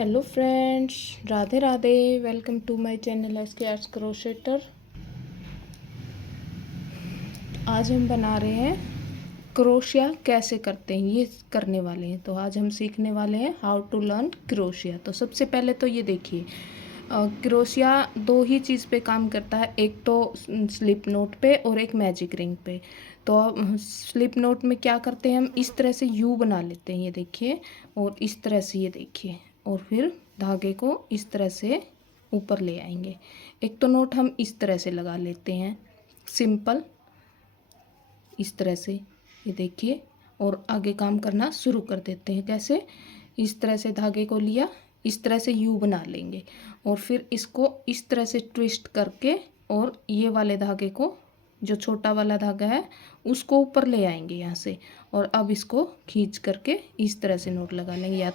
Hello friends, Radhe Radhe. Welcome to my channel SK arts crocheter. आज हम बना रहे हैं क्रोशिया कैसे करते हैं, ये करने वाले हैं। तो आज हम सीखने वाले हैं हाउ टू लर्न क्रोशिया। तो सबसे पहले तो ये देखिए, क्रोशिया दो ही चीज़ पे काम करता है, एक तो स्लिप नोट पे और एक मैजिक रिंग पे। तो स्लिप नोट में क्या करते हैं, हम इस तरह से यू बना लेते हैं, ये देखिए, और इस तरह से ये देखिए, और फिर धागे को इस तरह से ऊपर ले आएंगे। एक तो नोट हम इस तरह से लगा लेते हैं सिंपल, इस तरह से, ये देखिए, और आगे काम करना शुरू कर देते हैं। कैसे? इस तरह से धागे को लिया, इस तरह से यू बना लेंगे, और फिर इसको इस तरह से ट्विस्ट करके, और ये वाले धागे को, जो छोटा वाला धागा है, उसको ऊपर ले आएंगे यहाँ से, और अब इसको खींच करके इस तरह से नोट लगा लेंगे।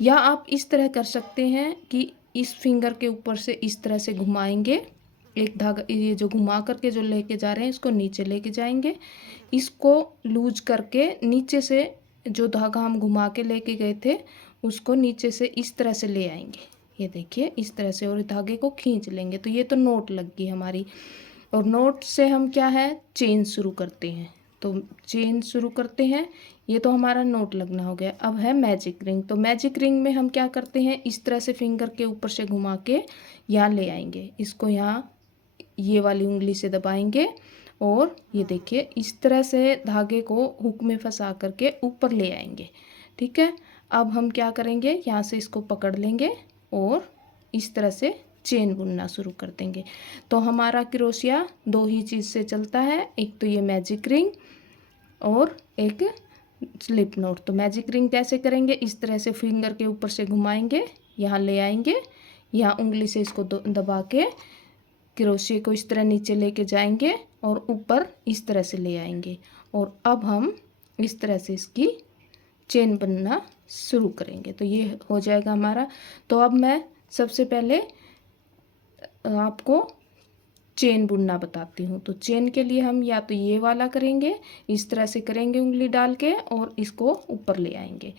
या आप इस तरह कर सकते हैं कि इस फिंगर के ऊपर से इस तरह से घुमाएंगे, एक धागा, ये जो घुमा करके जो लेके जा रहे हैं इसको नीचे लेके जाएंगे, इसको लूज करके नीचे से जो धागा हम घुमा के लेके गए थे उसको नीचे से इस तरह से ले आएंगे, ये देखिए, इस तरह से, और धागे को खींच लेंगे। तो ये तो नोट लग गई हमारी। और नोट से हम क्या है, चेन शुरू करते हैं। तो चेन शुरू करते हैं, ये तो हमारा नोट लगना हो गया। अब है मैजिक रिंग। तो मैजिक रिंग में हम क्या करते हैं, इस तरह से फिंगर के ऊपर से घुमा के यहाँ ले आएंगे, इसको यहाँ ये वाली उंगली से दबाएंगे, और ये देखिए इस तरह से धागे को हुक में फंसा करके ऊपर ले आएंगे। ठीक है, अब हम क्या करेंगे, यहाँ से इसको पकड़ लेंगे और इस तरह से चेन बुनना शुरू कर देंगे। तो हमारा क्रोशिया दो ही चीज़ से चलता है, एक तो ये मैजिक रिंग और एक स्लिप नोट। तो मैजिक रिंग कैसे करेंगे, इस तरह से फिंगर के ऊपर से घुमाएंगे, यहाँ ले आएंगे, यहाँ उंगली से इसको दबा के क्रोशिया को इस तरह नीचे लेके जाएंगे और ऊपर इस तरह से ले आएंगे, और अब हम इस तरह से इसकी चेन बनना शुरू करेंगे। तो ये हो जाएगा हमारा। तो अब मैं सबसे पहले आपको चेन बुनना बताती हूँ। तो चेन के लिए हम या तो ये वाला करेंगे, इस तरह से करेंगे उंगली डाल के और इसको ऊपर ले आएंगे,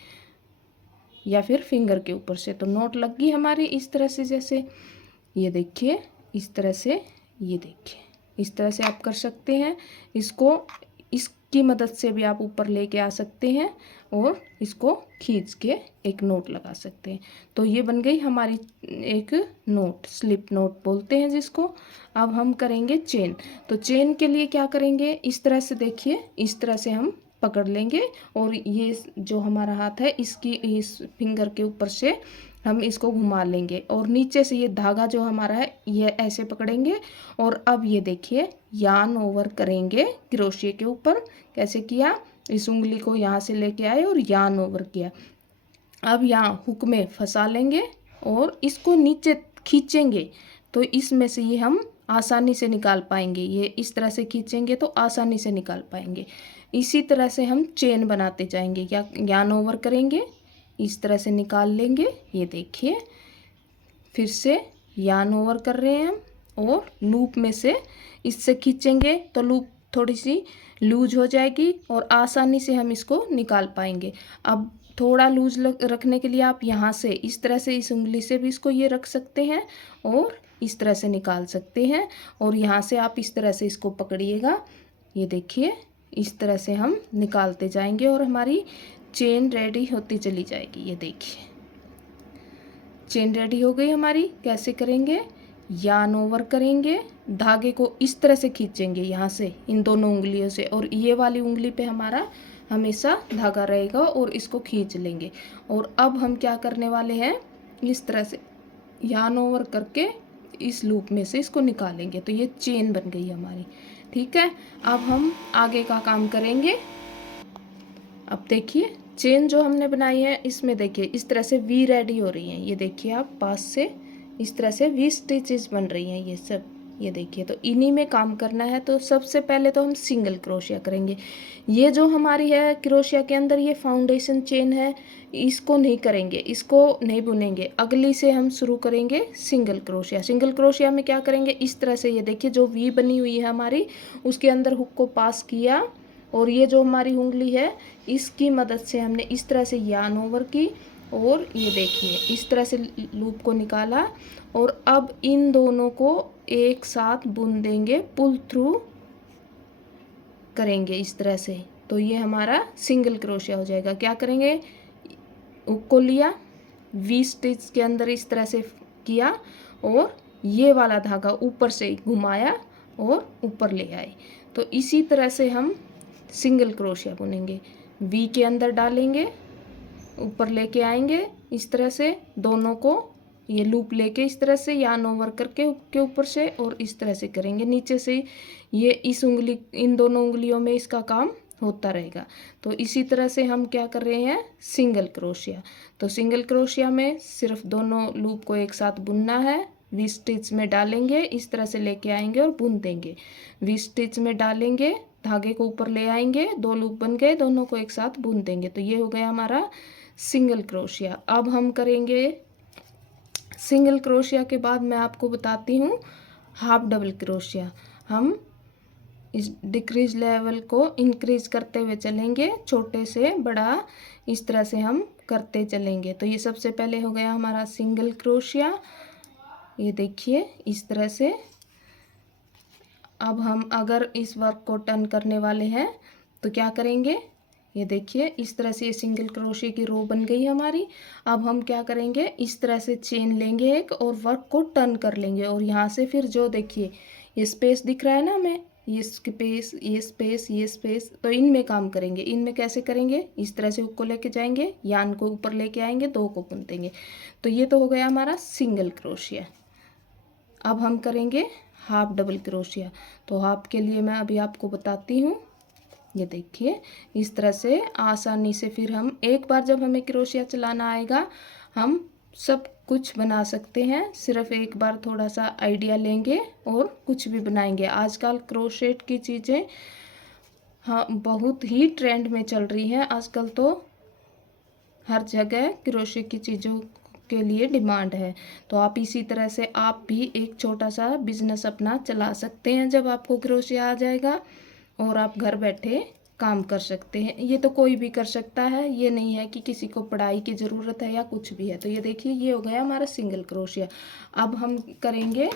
या फिर फिंगर के ऊपर से। तो नोट लग गई हमारी इस तरह से, जैसे ये देखिए, इस तरह से, ये देखिए, इस तरह से आप कर सकते हैं। इसको इसकी मदद से भी आप ऊपर लेके आ सकते हैं और इसको खींच के एक नोट लगा सकते हैं। तो ये बन गई हमारी एक नोट, स्लिप नोट बोलते हैं जिसको। अब हम करेंगे चेन। तो चेन के लिए क्या करेंगे, इस तरह से देखिए, इस तरह से हम पकड़ लेंगे, और ये जो हमारा हाथ है इसकी इस फिंगर के ऊपर से हम इसको घुमा लेंगे, और नीचे से ये धागा जो हमारा है ये ऐसे पकड़ेंगे, और अब ये देखिए यार्न ओवर करेंगे क्रोशिया के ऊपर। कैसे किया, इस उंगली को यहाँ से लेके आए और यार्न ओवर किया। अब यहाँ हुक में फंसा लेंगे और इसको नीचे खींचेंगे, तो इसमें से ये हम आसानी से निकाल पाएंगे। ये इस तरह से खींचेंगे तो आसानी से निकाल पाएंगे। इसी तरह से हम चेन बनाते जाएंगे, या यार्न ओवर करेंगे, इस तरह से निकाल लेंगे, ये देखिए, फिर से यार्न ओवर कर रहे हैं हम, और लूप में से इससे खींचेंगे तो लूप थोड़ी सी लूज हो जाएगी और आसानी से हम इसको निकाल पाएंगे। अब थोड़ा लूज रखने के लिए आप यहाँ से इस तरह से इस उंगली से भी इसको ये रख सकते हैं और इस तरह से निकाल सकते हैं, और यहाँ से आप इस तरह से इसको पकड़िएगा, ये देखिए, इस तरह से हम निकालते जाएंगे और हमारी चेन रेडी होती चली जाएगी। ये देखिए, चेन रेडी हो गई हमारी। कैसे करेंगे, यार्न ओवर करेंगे, धागे को इस तरह से खींचेंगे यहाँ से इन दोनों उंगलियों से, और ये वाली उंगली पे हमारा हमेशा धागा रहेगा, और इसको खींच लेंगे। और अब हम क्या करने वाले हैं, इस तरह से यार्न ओवर करके इस लूप में से इसको निकालेंगे। तो ये चेन बन गई हमारी। ठीक है, अब हम आगे का काम करेंगे। अब देखिए, चेन जो हमने बनाई है इसमें देखिए इस तरह से वी रेडी हो रही हैं, ये देखिए आप पास से इस तरह से वी स्टिचेस बन रही हैं ये सब, ये देखिए। तो इन्हीं में काम करना है। तो सबसे पहले तो हम सिंगल क्रोशिया करेंगे। ये जो हमारी है क्रोशिया के अंदर ये फाउंडेशन चेन है, इसको नहीं करेंगे, इसको नहीं बुनेंगे। अगली से हम शुरू करेंगे सिंगल क्रोशिया। सिंगल क्रोशिया में क्या करेंगे, इस तरह से, ये देखिए जो वी बनी हुई है हमारी, उसके अंदर हुक को पास किया, और ये जो हमारी उंगली है इसकी मदद से हमने इस तरह से यार्न ओवर की, और ये देखिए इस तरह से लूप को निकाला और अब इन दोनों को एक साथ बुन देंगे, पुल थ्रू करेंगे इस तरह से। तो ये हमारा सिंगल क्रोशिया हो जाएगा। क्या करेंगे, हुक को लिया, वी स्टिच के अंदर इस तरह से किया और ये वाला धागा ऊपर से घुमाया और ऊपर ले आए। तो इसी तरह से हम सिंगल क्रोशिया बुनेंगे। वी के अंदर डालेंगे, ऊपर लेके आएंगे इस तरह से, दोनों को ये लूप लेके इस तरह से यार्न ओवर करके के ऊपर से और इस तरह से करेंगे नीचे से। ये इस उंगली, इन दोनों उंगलियों में इसका काम होता रहेगा। तो इसी तरह से हम क्या कर रहे हैं, सिंगल क्रोशिया। तो सिंगल क्रोशिया में सिर्फ दोनों लूप को एक साथ बुनना है, वी स्टिच में डालेंगे, इस तरह से लेके आएंगे और बुन देंगे। वी स्टिच में डालेंगे, धागे को ऊपर ले आएंगे, दो लूप बन गए, दोनों को एक साथ बुन देंगे। तो ये हो गया हमारा सिंगल क्रोशिया। अब हम करेंगे सिंगल क्रोशिया के बाद मैं आपको बताती हूँ हाफ डबल क्रोशिया। हम इस डिक्रीज लेवल को इंक्रीज करते हुए चलेंगे, छोटे से बड़ा इस तरह से हम करते चलेंगे। तो ये सबसे पहले हो गया हमारा सिंगल क्रोशिया, ये देखिए इस तरह से। अब हम अगर इस वर्क को टर्न करने वाले हैं तो क्या करेंगे, ये देखिए इस तरह से ये सिंगल क्रोशिया की रो बन गई हमारी। अब हम क्या करेंगे, इस तरह से चेन लेंगे एक और वर्क को टर्न कर लेंगे और यहाँ से फिर जो देखिए ये स्पेस दिख रहा है ना हमें, ये स्पेस, ये स्पेस, ये स्पेस, तो इनमें काम करेंगे। इनमें कैसे करेंगे, इस तरह से हुक को लेके जाएंगे, यार्न को ऊपर लेके आएंगे, दो को बुन देंगे। तो ये तो हो गया हमारा सिंगल क्रोशिया। अब हम करेंगे हाफ डबल क्रोशिया। तो हाफ के लिए मैं अभी आपको बताती हूँ। ये देखिए इस तरह से आसानी से फिर हम एक बार जब हमें क्रोशिया चलाना आएगा हम सब कुछ बना सकते हैं। सिर्फ एक बार थोड़ा सा आइडिया लेंगे और कुछ भी बनाएंगे। आजकल क्रोशेट की चीज़ें हाँ बहुत ही ट्रेंड में चल रही हैं। आजकल तो हर जगह क्रोशे की चीज़ों के लिए डिमांड है। तो आप इसी तरह से आप भी एक छोटा सा बिजनेस अपना चला सकते हैं जब आपको क्रोशिया आ जाएगा, और आप घर बैठे काम कर सकते हैं। ये तो कोई भी कर सकता है, ये नहीं है कि किसी को पढ़ाई की ज़रूरत है या कुछ भी है। तो ये देखिए ये हो गया हमारा सिंगल क्रोशिया। अब हम करेंगे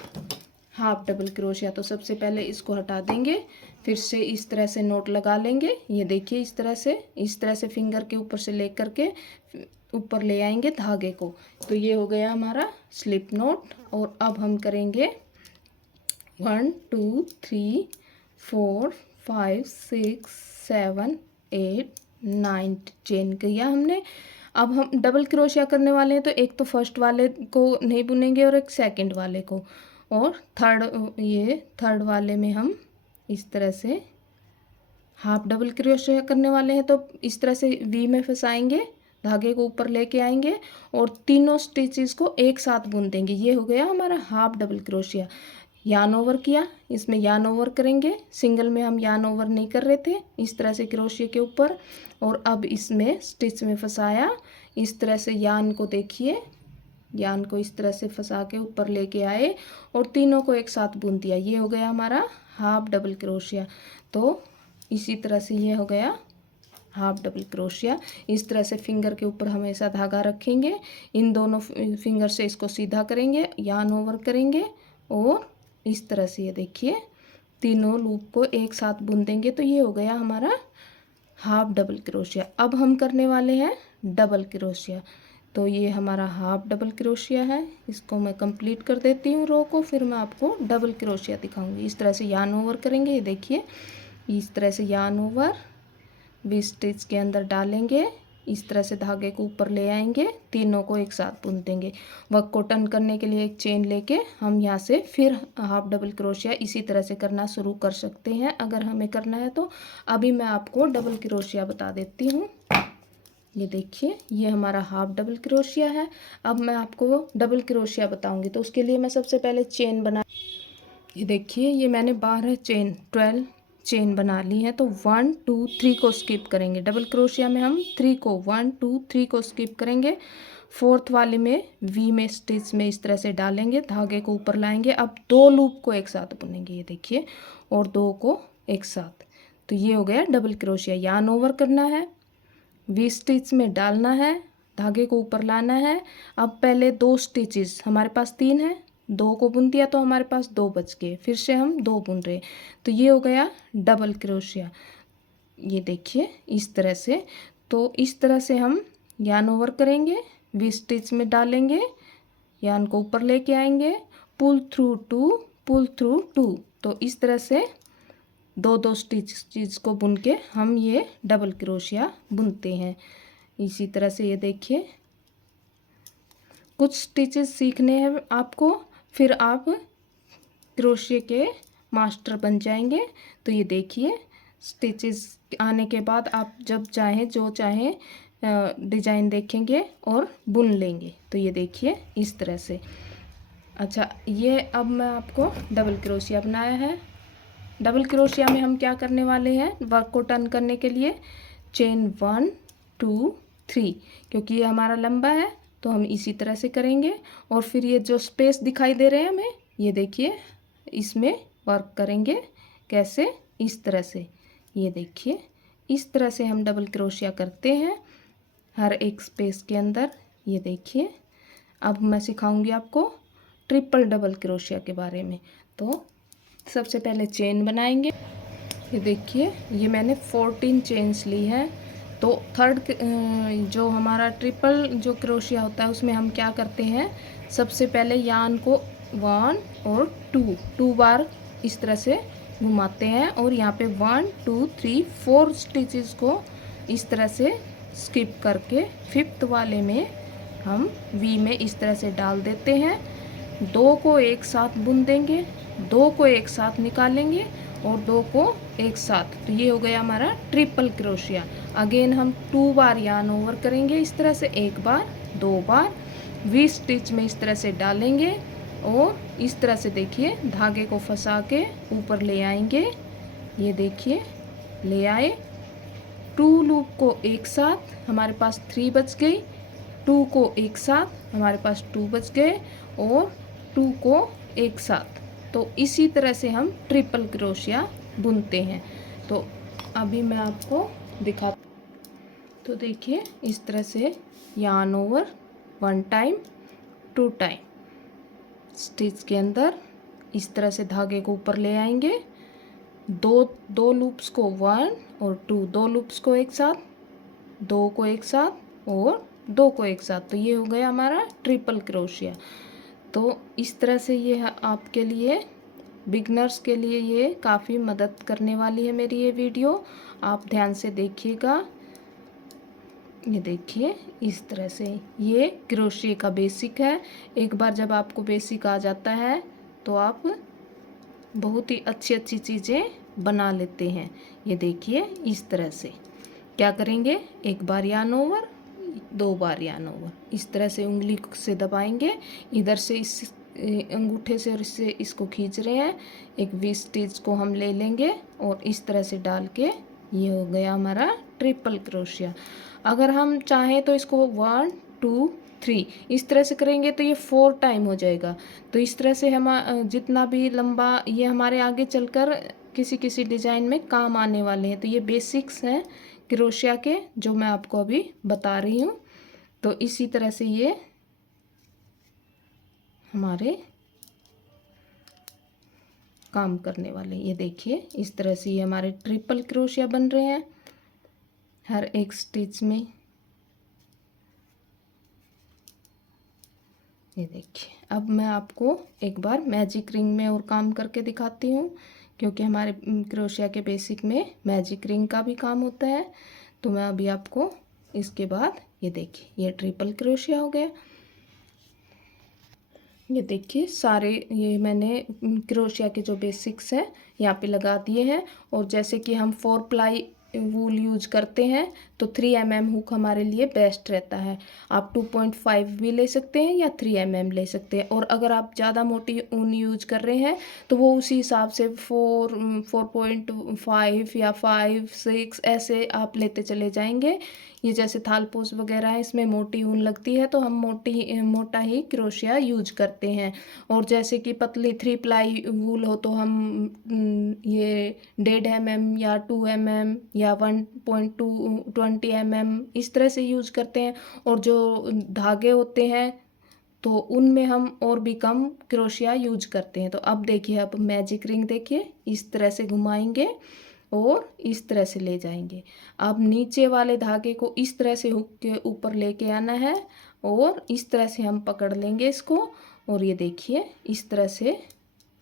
हाफ डबल क्रोशिया। तो सबसे पहले इसको हटा देंगे, फिर से इस तरह से नोट लगा लेंगे। ये देखिए इस तरह से फिंगर के ऊपर से ले करके ऊपर ले आएंगे धागे को। तो ये हो गया हमारा स्लिप नोट। और अब हम करेंगे 1 2 3 4 5 6 7 8 9 चेन किया हमने। अब हम डबल क्रोशिया करने वाले हैं, तो एक तो फर्स्ट वाले को नहीं बुनेंगे और एक सेकंड वाले को, और थर्ड वाले में हम इस तरह से हाफ डबल क्रोशिया करने वाले हैं। तो इस तरह से वी में फंसाएंगे, धागे को ऊपर लेके आएंगे और तीनों स्टिचेस को एक साथ बुन देंगे। ये हो गया हमारा half double crochet. Yarn over किया, इसमें यार्न ओवर करेंगे। सिंगल में हम यार्न ओवर नहीं कर रहे थे, इस तरह से क्रोशिया के ऊपर, और अब इसमें स्टिच में फंसाया। इस तरह से यार्न को देखिए, यार्न को इस तरह से फंसा के ऊपर लेके आए और तीनों को एक साथ बुन दिया। ये हो गया हमारा हाफ डबल क्रोशिया। तो इसी तरह से ये हो गया हाफ डबल क्रोशिया। इस तरह से फिंगर के ऊपर हमेशा धागा रखेंगे, इन दोनों फिंगर से इसको सीधा करेंगे, यार्न ओवर करेंगे और इस तरह से ये देखिए तीनों लूप को एक साथ बुन देंगे। तो ये हो गया हमारा हाफ डबल क्रोशिया। अब हम करने वाले हैं डबल क्रोशिया। तो ये हमारा हाफ डबल क्रोशिया है, इसको मैं कंप्लीट कर देती हूँ रो को, फिर मैं आपको डबल क्रोशिया दिखाऊंगी। इस तरह से यार्न ओवर करेंगे, ये देखिए इस तरह से यार्न ओवर, वी स्टिच के अंदर डालेंगे, इस तरह से धागे को ऊपर ले आएंगे, तीनों को एक साथ बुन देंगे। वर्क को टर्न करने के लिए एक चेन लेके हम यहाँ से फिर हाफ डबल क्रोशिया इसी तरह से करना शुरू कर सकते हैं अगर हमें करना है तो। अभी मैं आपको डबल क्रोशिया बता देती हूँ। ये देखिए ये हमारा हाफ डबल क्रोशिया है। अब मैं आपको डबल क्रोशिया बताऊँगी, तो उसके लिए मैं सबसे पहले चेन बना, ये देखिए ये मैंने 12 चेन बना ली है। तो 1 2 3 को स्किप करेंगे। डबल क्रोशिया में हम 3 को 1 2 3 को स्किप करेंगे। फोर्थ वाले में वी में स्टिच में इस तरह से डालेंगे, धागे को ऊपर लाएंगे। अब दो लूप को एक साथ बुनेंगे, ये देखिए, और दो को एक साथ। तो ये हो गया डबल क्रोशिया। यार्न ओवर करना है, वी स्टिच में डालना है, धागे को ऊपर लाना है। अब पहले 2 स्टिचेस, हमारे पास 3 है, 2 को बुन दिया तो हमारे पास 2 बच गए, फिर से हम 2 बुन रहे, तो ये हो गया डबल क्रोशिया। ये देखिए इस तरह से। तो इस तरह से हम यार्न ओवर करेंगे, वी स्टिच में डालेंगे, यार्न को ऊपर लेके आएंगे, पुल थ्रू 2, पुल थ्रू 2। तो इस तरह से 2 स्टिच को बुन के हम ये डबल क्रोशिया बुनते हैं। इसी तरह से ये देखिए, कुछ स्टिचेस सीखने हैं आपको, फिर आप क्रोशिया के मास्टर बन जाएंगे। तो ये देखिए स्टिचेस आने के बाद आप जब चाहें जो चाहें डिज़ाइन देखेंगे और बुन लेंगे। तो ये देखिए इस तरह से। अच्छा, ये अब मैं आपको डबल क्रोशिया बनाया है। डबल क्रोशिया में हम क्या करने वाले हैं, वर्क को टर्न करने के लिए चेन 1 2 3, क्योंकि ये हमारा लंबा है तो हम इसी तरह से करेंगे। और फिर ये जो स्पेस दिखाई दे रहे हैं हमें, ये देखिए इसमें वर्क करेंगे कैसे, इस तरह से। ये देखिए इस तरह से हम डबल क्रोशिया करते हैं हर एक स्पेस के अंदर। ये देखिए अब मैं सिखाऊंगी आपको ट्रिपल डबल क्रोशिया के बारे में। तो सबसे पहले चेन बनाएंगे। ये देखिए ये मैंने 14 चेन्स ली है। तो थर्ड जो हमारा ट्रिपल जो क्रोशिया होता है उसमें हम क्या करते हैं, सबसे पहले यार्न को 1 और 2 बार इस तरह से घुमाते हैं और यहाँ पे 1 2 3 4 स्टिचेस को इस तरह से स्किप करके 5th वाले में हम वी में इस तरह से डाल देते हैं। 2 को एक साथ बुन देंगे, 2 को एक साथ निकालेंगे और 2 को एक साथ। तो ये हो गया हमारा ट्रिपल क्रोशिया। अगेन हम 2 बार यार्न ओवर करेंगे इस तरह से, 1 बार 2 बार वी स्टिच में इस तरह से डालेंगे और इस तरह से देखिए धागे को फंसा के ऊपर ले आएंगे। ये देखिए ले आए, 2 लूप को एक साथ हमारे पास 3 बच गई, 2 को एक साथ हमारे पास 2 बच गए और 2 को एक साथ। तो इसी तरह से हम ट्रिपल क्रोशिया बुनते हैं। तो अभी मैं आपको दिखा, तो देखिए इस तरह से yarn over 1 time 2 time stitch के अंदर इस तरह से धागे को ऊपर ले आएंगे, दो लूप्स को 1 और 2, 2 लूप्स को एक साथ, 2 को एक साथ और 2 को एक साथ। तो ये हो गया हमारा ट्रिपल क्रोशिया। तो इस तरह से ये आपके लिए, बिगनर्स के लिए ये काफ़ी मदद करने वाली है मेरी ये वीडियो, आप ध्यान से देखिएगा। ये देखिए इस तरह से ये क्रोशिया का बेसिक है। एक बार जब आपको बेसिक आ जाता है तो आप बहुत ही अच्छी अच्छी चीज़ें बना लेते हैं। ये देखिए इस तरह से क्या करेंगे, 1 बार यार्न ओवर, 2 बार यार्न ओवर, इस तरह से उंगली से दबाएंगे, इधर से इस अंगूठे से इससे इसको खींच रहे हैं, एक वी स्टिच को हम ले लेंगे और इस तरह से डाल के ये हो गया हमारा ट्रिपल क्रोशिया। अगर हम चाहें तो इसको 1 2 3 इस तरह से करेंगे तो ये 4 टाइम हो जाएगा। तो इस तरह से हम जितना भी लंबा, ये हमारे आगे चलकर किसी किसी डिज़ाइन में काम आने वाले हैं। तो ये बेसिक्स हैं क्रोशिया के जो मैं आपको अभी बता रही हूँ। तो इसी तरह से ये हमारे काम करने वाले, ये देखिए इस तरह से ये हमारे ट्रिपल क्रोशिया बन रहे हैं हर एक स्टिच में। ये देखिए अब मैं आपको एक बार मैजिक रिंग में और काम करके दिखाती हूँ, क्योंकि हमारे क्रोशिया के बेसिक में मैजिक रिंग का भी काम होता है। तो मैं अभी आपको इसके बाद, ये देखिए ये ट्रिपल क्रोशिया हो गया। ये देखिए सारे ये मैंने क्रोशिया के जो बेसिक्स हैं यहाँ पे लगा दिए हैं। और जैसे कि हम 4 प्लाई वूल यूज करते हैं तो 3 mm हुक हमारे लिए बेस्ट रहता है। आप 2.5 भी ले सकते हैं या 3 mm ले सकते हैं। और अगर आप ज़्यादा मोटी ऊन यूज कर रहे हैं तो वो उसी हिसाब से 4.5 या 5 6 ऐसे आप लेते चले जाएंगे। ये जैसे थालपोश वगैरह है, इसमें मोटी ऊन लगती है तो हम मोटा ही क्रोशिया यूज करते हैं। और जैसे कि पतली 3 प्लाई वूल हो तो हम ये 1.5 mm या 2 mm या 1.20 mm इस तरह से यूज करते हैं। और जो धागे होते हैं तो उनमें हम और भी कम क्रोशिया यूज करते हैं। तो अब देखिए, अब मैजिक रिंग देखिए, इस तरह से घुमाएंगे और इस तरह से ले जाएंगे। अब नीचे वाले धागे को इस तरह से हुक के ऊपर लेके आना है और इस तरह से हम पकड़ लेंगे इसको। और ये देखिए, इस तरह से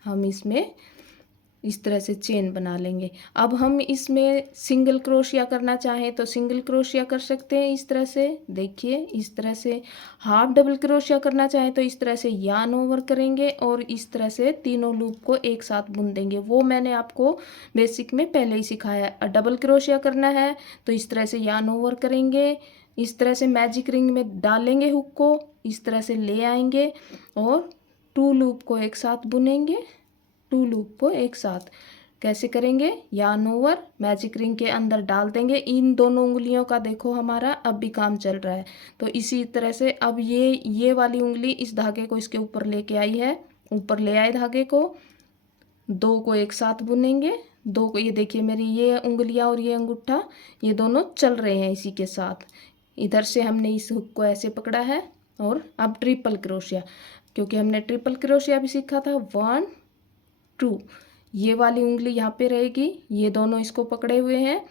हम इसमें इस तरह से चेन बना लेंगे। अब हम इसमें सिंगल क्रोशिया करना चाहें तो सिंगल क्रोशिया कर सकते हैं इस तरह से, देखिए इस तरह से। हाफ डबल क्रोशिया करना चाहें तो इस तरह से यार्न ओवर करेंगे और इस तरह से तीनों लूप को एक साथ बुन देंगे। वो मैंने आपको बेसिक में पहले ही सिखाया है। डबल क्रोशिया करना है तो इस तरह से यार्न ओवर करेंगे, इस तरह से मैजिक रिंग में डालेंगे हुक को, इस तरह से ले आएंगे और 2 लूप को एक साथ बुनेंगे। 2 लूप को एक साथ कैसे करेंगे, यार्न ओवर, मैजिक रिंग के अंदर डाल देंगे। इन दोनों उंगलियों का देखो हमारा अब भी काम चल रहा है। तो इसी तरह से अब ये वाली उंगली इस धागे को इसके ऊपर लेके आई है, ऊपर ले आए धागे को, 2 को एक साथ बुनेंगे। 2 को, ये देखिए मेरी ये उंगलियां और ये अंगूठा ये दोनों चल रहे हैं इसी के साथ। इधर से हमने इस हुक को ऐसे पकड़ा है। और अब ट्रिपल क्रोशिया, क्योंकि हमने ट्रिपल क्रोशिया भी सीखा था। 1 2, ये वाली उंगली यहाँ पे रहेगी, ये दोनों इसको पकड़े हुए हैं,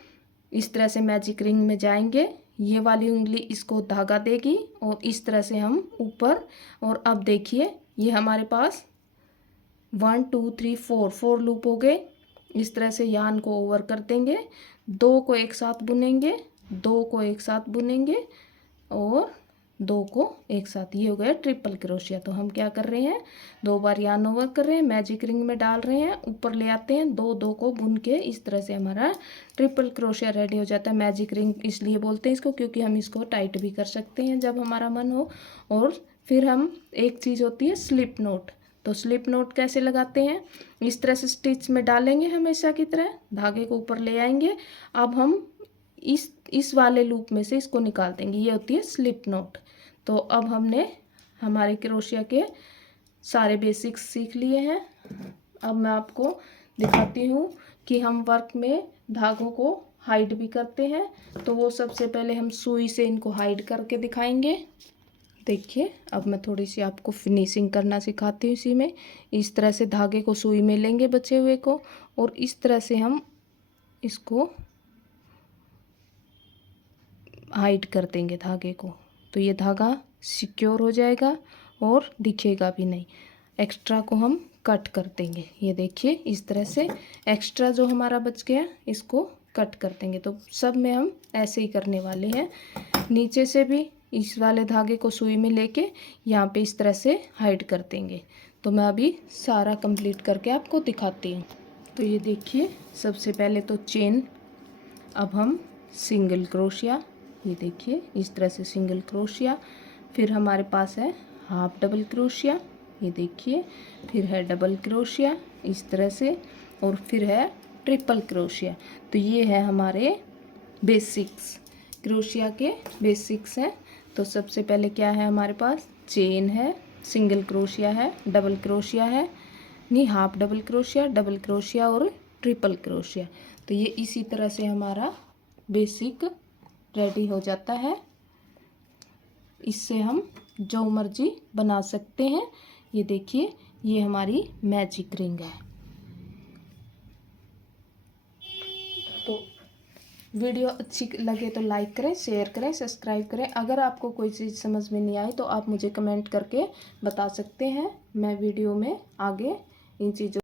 इस तरह से मैजिक रिंग में जाएंगे। ये वाली उंगली इसको धागा देगी और इस तरह से हम ऊपर। और अब देखिए, ये हमारे पास 1 2 3 4 लूप हो गए। इस तरह से यार्न को ओवर कर देंगे, 2 को एक साथ बुनेंगे, 2 को एक साथ बुनेंगे और 2 को एक साथ। ये हो गया ट्रिपल क्रोशिया। तो हम क्या कर रहे हैं, 2 बार यार्न ओवर कर रहे हैं, मैजिक रिंग में डाल रहे हैं, ऊपर ले आते हैं, 2 को बुन के इस तरह से हमारा ट्रिपल क्रोशिया रेडी हो जाता है। मैजिक रिंग इसलिए बोलते हैं इसको क्योंकि हम इसको टाइट भी कर सकते हैं जब हमारा मन हो। और फिर हम एक चीज़ होती है स्लिप नोट। तो स्लिप नोट कैसे लगाते हैं, इस तरह से स्टिच में डालेंगे हमेशा की तरह, धागे को ऊपर ले आएंगे। अब हम इस वाले लूप में से इसको निकाल देंगे, ये होती है स्लिप नोट। तो अब हमने हमारे क्रोशिया के सारे बेसिक्स सीख लिए हैं। अब मैं आपको दिखाती हूँ कि हम वर्क में धागों को हाइड भी करते हैं। तो वो सबसे पहले हम सुई से इनको हाइड करके दिखाएंगे। देखिए, अब मैं थोड़ी सी आपको फिनिशिंग करना सिखाती हूँ इसी में। इस तरह से धागे को सुई में लेंगे बचे हुए को और इस तरह से हम इसको हाइड कर देंगे धागे को। तो ये धागा सिक्योर हो जाएगा और दिखेगा भी नहीं। एक्स्ट्रा को हम कट कर देंगे, ये देखिए इस तरह से एक्स्ट्रा जो हमारा बच गया इसको कट कर देंगे। तो सब में हम ऐसे ही करने वाले हैं। नीचे से भी इस वाले धागे को सुई में लेके यहाँ पे इस तरह से हाइड कर देंगे। तो मैं अभी सारा कंप्लीट करके आपको दिखाती हूँ। तो ये देखिए, सबसे पहले तो चेन, अब हम सिंगल क्रोशिया, ये देखिए इस तरह से सिंगल क्रोशिया। फिर हमारे पास है हाफ डबल क्रोशिया, ये देखिए। फिर है डबल क्रोशिया इस तरह से, और फिर है ट्रिपल क्रोशिया। तो ये है हमारे बेसिक्स, क्रोशिया के बेसिक्स हैं। तो सबसे पहले क्या है हमारे पास, चेन है, सिंगल क्रोशिया है, डबल क्रोशिया है, नहीं half double crochet, double crochet और ट्रिपल क्रोशिया। तो ये इसी तरह से हमारा बेसिक रेडी हो जाता है। इससे हम जो मर्जी बना सकते हैं। ये देखिए, ये हमारी मैजिक रिंग है। तो वीडियो अच्छी लगे तो लाइक करें, शेयर करें, सब्सक्राइब करें। अगर आपको कोई चीज़ समझ में नहीं आई तो आप मुझे कमेंट करके बता सकते हैं। मैं वीडियो में आगे इन चीज़ों